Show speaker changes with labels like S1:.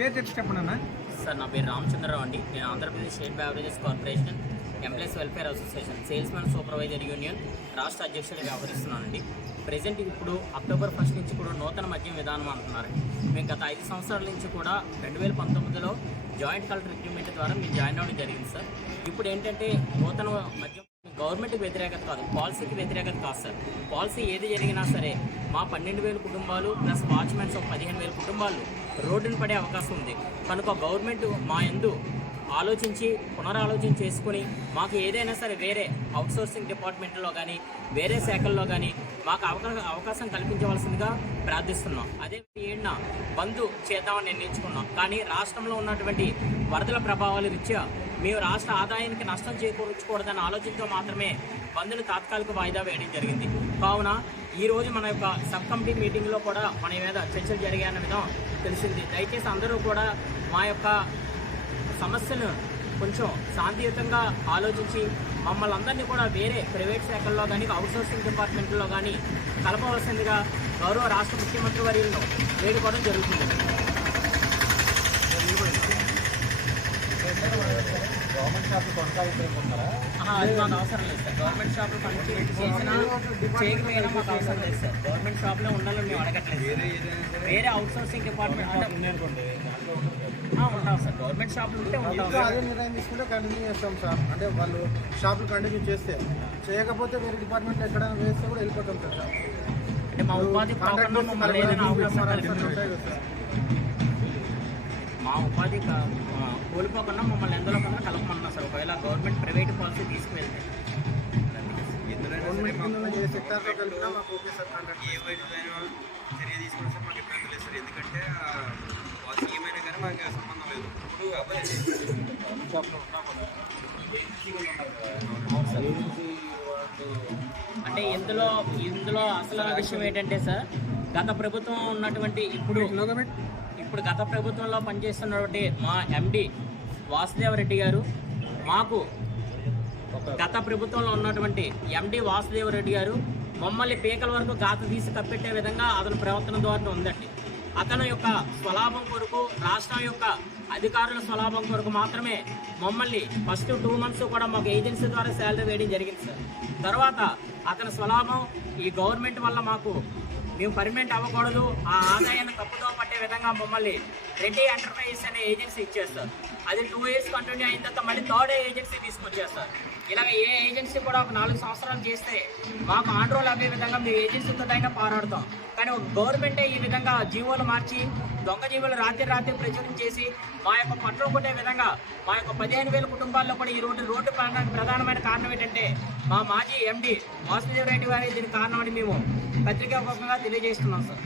S1: పేరు చెప్పి చెప్పండి అన్న.
S2: సార్ నా పేరు రామచంద్రరావు అండి. నేను Andhra Pradesh state beverages corporation employees welfare association sales man supervisor union రాష్ట్ర అధ్యక్షుడిగా వ్యవహరిస్తున్నానండి. ప్రజెంట్ ఇప్పుడు అక్టోబర్ ఫస్ట్ నుంచి కూడా నూతన మద్యం విధానం అంటున్నారు మేము గత ఐదు సంవత్సరాల నుంచి కూడా రెండు వేల పంతొమ్మిదిలో జాయింట్ కలెక్టర్ రిక్రూట్మెంట్ ద్వారా మేము జాయిన్ అవ్వడం జరిగింది సార్. ఇప్పుడు ఏంటంటే నూతన మద్యం గవర్నమెంట్కి వ్యతిరేకత కాదు పాలసీకి వ్యతిరేకత కాదు సార్. పాలసీ ఏది జరిగినా సరే మా పన్నెండు వేల కుటుంబాలు ప్లస్ వాచ్మెన్స్ ఒక పదిహేను వేల కుటుంబాలు రోడ్డును పడే అవకాశం ఉంది. కనుక గవర్నమెంట్ మా ఎందు ఆలోచించి పునరాలోచన చేసుకుని మాకు ఏదైనా సరే వేరే అవుట్సోర్సింగ్ డిపార్ట్మెంట్లో కానీ వేరే శాఖల్లో కానీ మాకు అవకాశం అవకాశం కల్పించవలసిందిగా ప్రార్థిస్తున్నాం. అదే ఏడున బంధు చేద్దామని నిర్ణయించుకున్నాం. కానీ రాష్ట్రంలో ఉన్నటువంటి వరదల ప్రభావాల రీత్యా మేము రాష్ట్ర ఆదాయానికి నష్టం చేకూర్చకూడదన్న ఆలోచనతో మాత్రమే బంధుని తాత్కాలిక వాయిదా వేయడం జరిగింది. కావున ఈరోజు మన యొక్క సబ్ కమిటీ మీటింగ్లో కూడా మన మీద చర్చలు జరిగాయన్న విధం తెలిసింది. దయచేసి అందరూ కూడా మా యొక్క సమస్యను కొంచెం శాంతియుతంగా ఆలోచించి మమ్మల్ని అందరినీ కూడా వేరే ప్రైవేట్ శాఖల్లో కానీ అవుట్సోర్సింగ్ డిపార్ట్మెంట్లో కానీ కలపవలసిందిగా గౌరవ రాష్ట్ర ముఖ్యమంత్రి వర్యులను వేడుకోవడం జరుగుతుంది. అది మాకు అవసరం లేదు సార్. గవర్నమెంట్ షాప్లో పని చే- చేసినా చేయకపోయినా మాకు అవసరం లేదు సార్. గవర్నమెంట్ షాప్లో ఉండాలని మేము అడగట్లేదు. వేరే అవుట్సోర్సింగ్ డిపార్ట్మెంట్ అంటే ఉంటాం సార్. గవర్నమెంట్ షాపులు ఉంటే ఉంటాం
S3: ఇంకా అదే నిర్ణయం తీసుకుంటే కంటిన్యూ చేస్తాం సార్. అంటే వాళ్ళు షాపులు కంటిన్యూ చేస్తే. చేయకపోతే వేరే డిపార్ట్మెంట్లో ఎక్కడైనా వేస్తే కూడా వెళ్ళిపోతాం సార్. షాప్
S2: అంటే మా ఉపాధి మమ్మల్ని ఏదైనా అవకాశం కల్పించండి.
S3: ఉంటాయి కదా సార్.
S2: మా ఉపాధి క- ఆ, కోల్పోకుండా మమ్మల్ని ఎందులో కన్నా కలపమన్నా సార్. ఒకవేళ గవర్నమెంట్ ప్రైవేట్ పాలసీ తీసుకువెళ్తే.
S3: గవర్నమెంట్ కింద ఉన్న ఏ సెక్టార్లో కలిపినా మాకు ఓకే సార్ కాంట్రాక్ట్
S4: ఏ వైద్యులైనా చర్య తీసుకున్నా సార్ మాకు ఇబ్బంది లేదు సార్. ఎందుకంటే ఆ, సంబంధం లేదు. ఇప్పుడు
S5: షాప్లో
S2: అంటే ఇందులో ఇందులో అసలు విషయం ఏంటంటే సార్ గత ప్రభుత్వం ఉన్నటువంటి ఇప్పుడు ఇప్పుడు గత ప్రభుత్వంలో పనిచేస్తున్నటువంటి మా ఎండి వాసుదేవరెడ్డి గారు మాకు గత ప్రభుత్వంలో ఉన్నటువంటి ఎండి వాసుదేవరెడ్డి గారు మమ్మల్ని పీకల వరకు గాత తీసి కప్పెట్టే విధంగా అతని ప్రవర్తన ద్వారా ఉందండి. అతని యొక్క స్వలాభం కొరకు రాష్ట్రం యొక్క అధికారుల స్వలాభం కొరకు మాత్రమే మమ్మల్ని ఫస్ట్ టూ మంత్స్ కూడా మాకు ఏజెన్సీ ద్వారా శాలరీ వేయడం జరిగింది సార్ తర్వాత అతని స్వలాభం ఈ గవర్నమెంట్ వల్ల మాకు. మేము పర్మనెంట్ అవ్వకూడదు. ఆ ఆదాయాన్ని తప్పుదో పట్టే విధంగా మమ్మల్ని రెడ్డి ఎంటర్ప్రైజెస్ అనే ఏజెన్సీ ఇచ్చేస్తారు. అది టూ ఇయర్స్ కంటిన్యూ అయిన తర్వాత మళ్ళీ థర్డ్ ఏజెన్సీ తీసుకొచ్చేస్తారు. ఇలాగ ఏ ఏజెన్సీ కూడా ఒక నాలుగు సంవత్సరాలు చేస్తే మాకు ఆండ్రోలు అవ్వే విధంగా మేము ఏజెన్సీతో అయినా పారాడుతాం. కానీ ఒక గవర్నమెంటే ఈ విధంగా జీవోలు మార్చి దొంగ జీవులు రాత్రి రాత్రి ప్రచురణ చేసి మా యొక్క పట్ల కొట్టే విధంగా మా యొక్క పదిహేను వేల కుటుంబాల్లో కూడా ఈ రోడ్డు రోడ్డు పడడానికి ప్రధానమైన కారణం ఏంటంటే మా మాజీ ఎండి వాసుదేవ్ రెడ్డి వారి దీనికి కారణమని మేము పత్రికా తెలియజేస్తున్నాం సార్.